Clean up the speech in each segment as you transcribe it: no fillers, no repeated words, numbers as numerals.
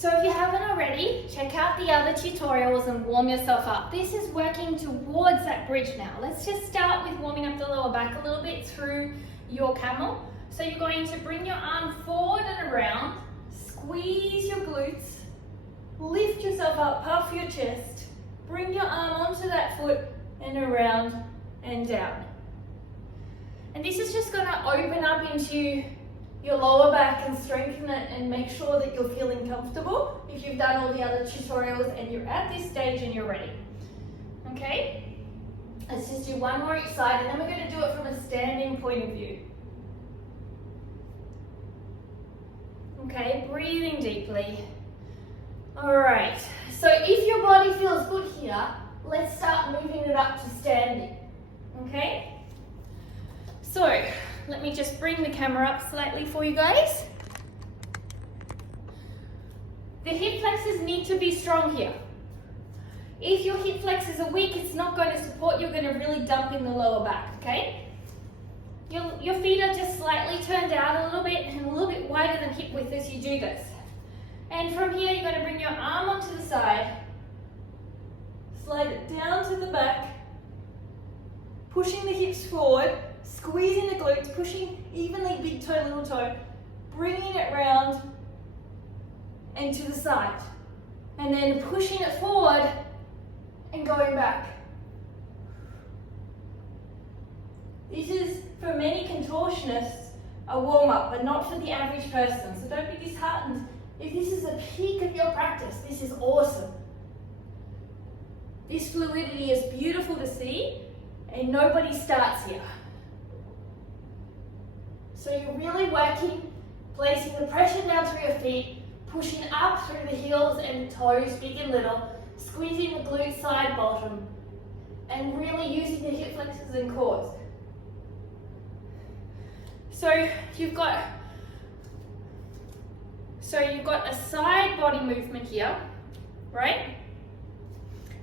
So if you haven't already, check out the other tutorials and warm yourself up. This is working towards that bridge now. Let's just start with warming up the lower back a little bit through your camel. So you're going to bring your arm forward and around, squeeze your glutes, lift yourself up, puff your chest, bring your arm onto that foot and around and down. And this is just going to open up into your lower back and strengthen it and make sure that you're feeling comfortable if you've done all the other tutorials and you're at this stage and you're ready. Okay? Let's just do one more each side and then we're going to do it from a standing point of view. Okay, breathing deeply. Alright, so if your body feels good here, let's start moving it up to standing. Okay? So, let me just bring the camera up slightly for you guys. The hip flexors need to be strong here. If your hip flexors are weak, it's not going to support, you're going to really dump in the lower back, okay? Your feet are just slightly turned out a little bit and a little bit wider than hip width as you do this. And from here, you're going to bring your arm onto the side, slide it down to the back, pushing the hips forward, squeezing the glutes, pushing evenly big toe, little toe, bringing it round and to the side. And then pushing it forward and going back. This is, for many contortionists, a warm-up, but not for the average person. So don't be disheartened. If this is a peak of your practice, this is awesome. This fluidity is beautiful to see, and nobody starts here. So you're really working, placing the pressure down through your feet, pushing up through the heels and toes, big and little, squeezing the glute side bottom, and really using the hip flexors and quads. So you've got a side body movement here, right?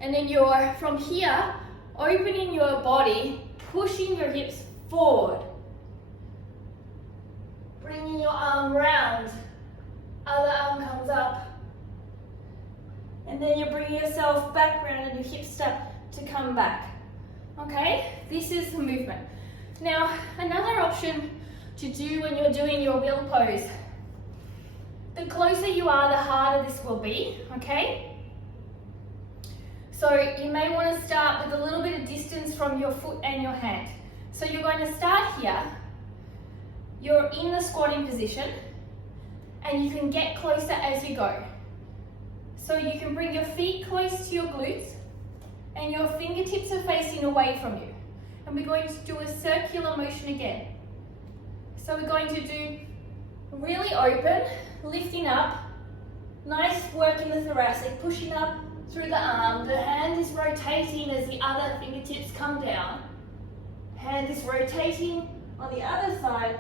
And then you're, from here, opening your body, pushing your hips forward. Bringing your arm round, other arm comes up. And then you're bringing yourself back round and your hips start to come back. Okay, this is the movement. Now, another option to do when you're doing your wheel pose. The closer you are, the harder this will be, okay? So you may want to start with a little bit of distance from your foot and your hand. So you're going to start here. You're in the squatting position and you can get closer as you go. So you can bring your feet close to your glutes and your fingertips are facing away from you. And we're going to do a circular motion again. So we're going to do really open, lifting up, nice work in the thoracic, pushing up through the arm. The hand is rotating as the other fingertips come down. Hand is rotating on the other side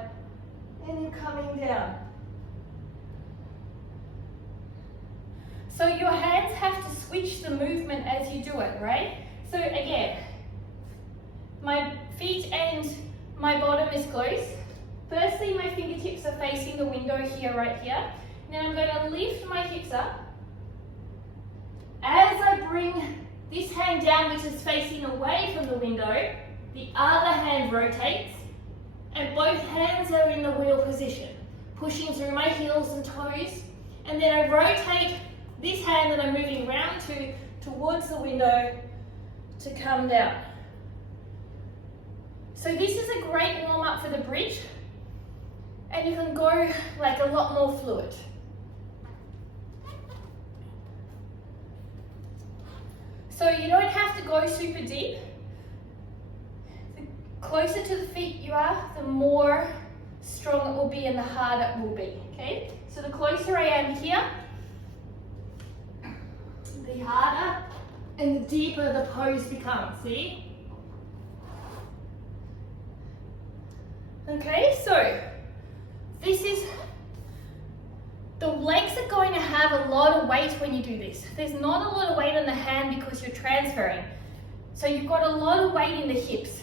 and then coming down. So your hands have to switch the movement as you do it, right? So again, my feet and my bottom is close. Firstly, my fingertips are facing the window here, right here. Then I'm going to lift my hips up. As I bring this hand down, which is facing away from the window, the other hand rotates, and both hands are in the wheel position, pushing through my heels and toes. And then I rotate this hand that I'm moving around towards the window to come down. So this is a great warm-up for the bridge, and you can go like a lot more fluid. So you don't have to go super deep. The closer to the feet you are, the more strong it will be and the harder it will be, okay? So the closer I am here, the harder and the deeper the pose becomes, see? Okay, so this is, the legs are going to have a lot of weight when you do this. There's not a lot of weight on the hand because you're transferring. So you've got a lot of weight in the hips.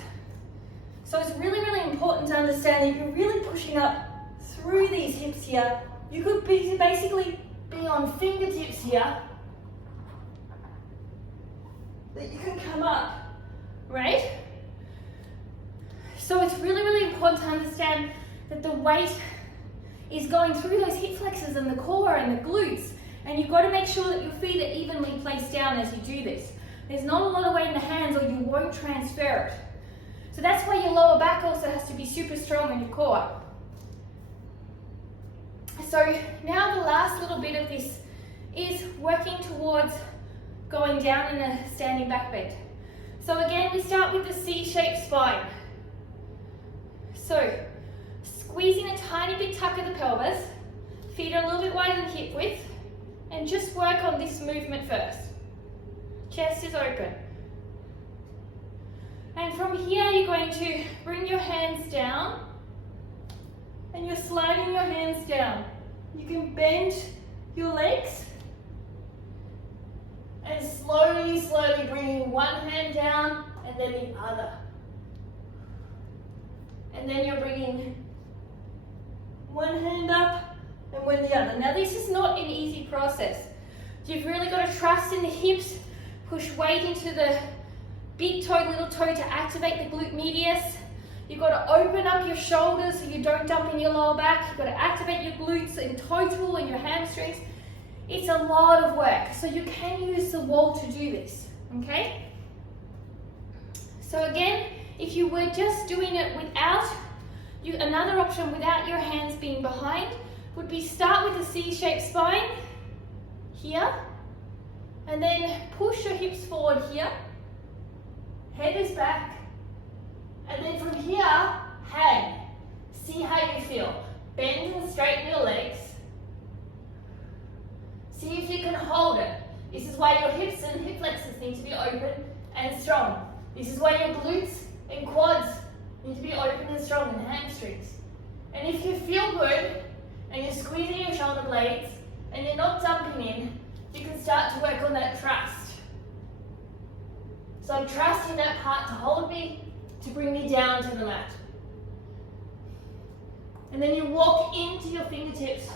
So it's really, really important to understand that you're really pushing up through these hips here. You could be basically be on fingertips here, that you can come up, right? So it's really, really important to understand that the weight is going through those hip flexors and the core and the glutes, and you've got to make sure that your feet are evenly placed down as you do this. There's not a lot of weight in the hands or you won't transfer it. So that's why your lower back also has to be super strong in your core. So now the last little bit of this is working towards going down in a standing back bend. So again, we start with the C-shaped spine. So squeezing a tiny bit tuck of the pelvis, feet are a little bit wider than hip width, and just work on this movement first. Chest is open. And from here, you're going to bring your hands down, and you're sliding your hands down. You can bend your legs, and slowly, slowly bringing one hand down, and then the other. And then you're bringing one hand up, and then the other. Now this is not an easy process. You've really got to trust in the hips, push weight into the big toe, little toe to activate the glute medius. You've got to open up your shoulders so you don't dump in your lower back. You've got to activate your glutes in total and your hamstrings. It's a lot of work, so you can use the wall to do this, okay? So again, if you were just doing it without, another option without your hands being behind would be start with a C-shaped spine here, and then push your hips forward here, head is back, and then from here, hang. See how you feel. Bend and straighten your legs. See if you can hold it. This is why your hips and hip flexors need to be open and strong. This is why your glutes and quads need to be open and strong, and hamstrings. And if you feel good, and you're squeezing your shoulder blades, and you're not dumping in, you can start to work on that trust. So I'm trusting that part to hold me, to bring me down to the mat. And then you walk into your fingertips.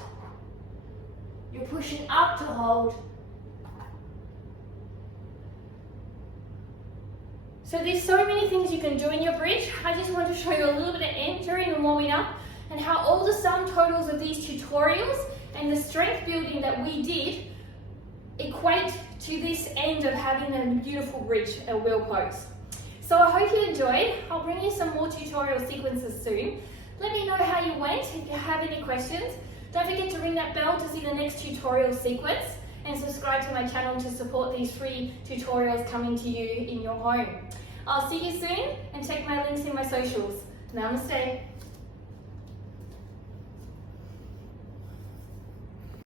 You're pushing up to hold. So there's so many things you can do in your bridge. I just want to show you a little bit of entering and warming up, and how all the sum totals of these tutorials and the strength building that we did equate to this end of having a beautiful bridge, a wheel pose. So I hope you enjoyed. I'll bring you some more tutorial sequences soon. Let me know how you went. If you have any questions, don't forget to ring that bell to see the next tutorial sequence, and subscribe to my channel to support these free tutorials coming to you in your home. I'll see you soon, and check my links in my socials. Namaste.